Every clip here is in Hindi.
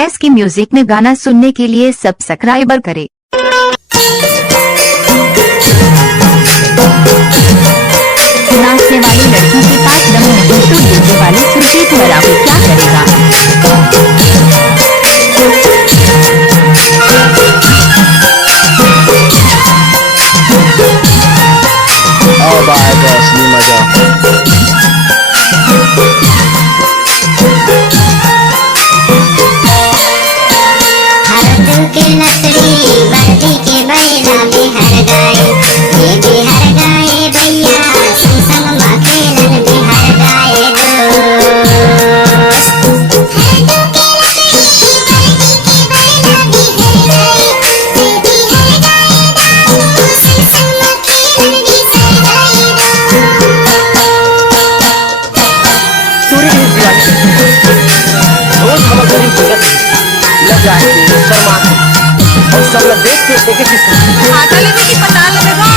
SK म्यूजिक में गाना सुनने के लिए सब्सक्राइबर करें। नाचने वाली लड़की के पास दम नहीं तो डीजे वाले सुरजीत मरावी क्या करेगा। अब आएगा असली मजा। के लकड़ी बर्दी के बैला में हर गाए, ये भी हर गाए भैया संग माँ खेलन भी हर गाए दोस्त। हरदों के लकड़ी बर्दी के बैला में हर गाए, ये भी हर गाए दोस्त संग माँ खेलन भी सर गाए रोज हम गरीब जगत लग जाएंगे शर्मा और सब लोग देख के देखे किसका आता लेने की पता लगेगा।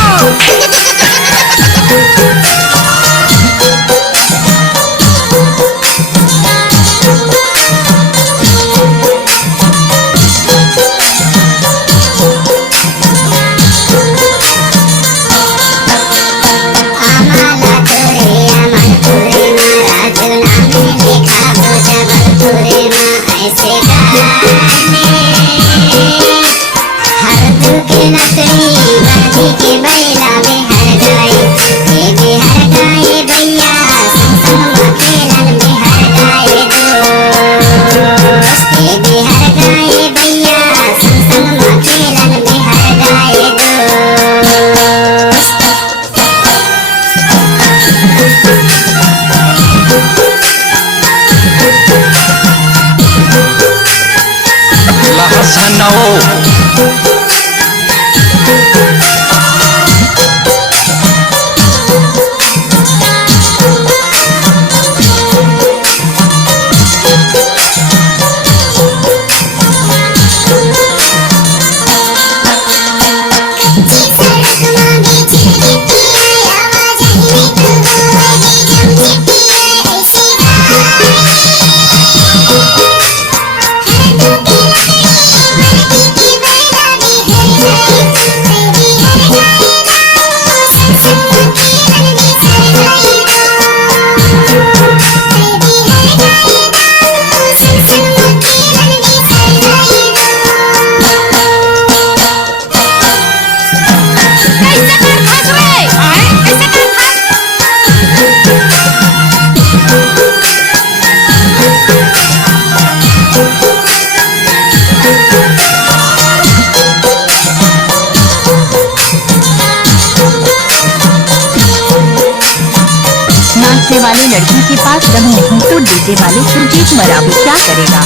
नाचने वाली लड़की के पास दम नहीं तो डीजे वाले सुरजीत मरावी क्या करेगा।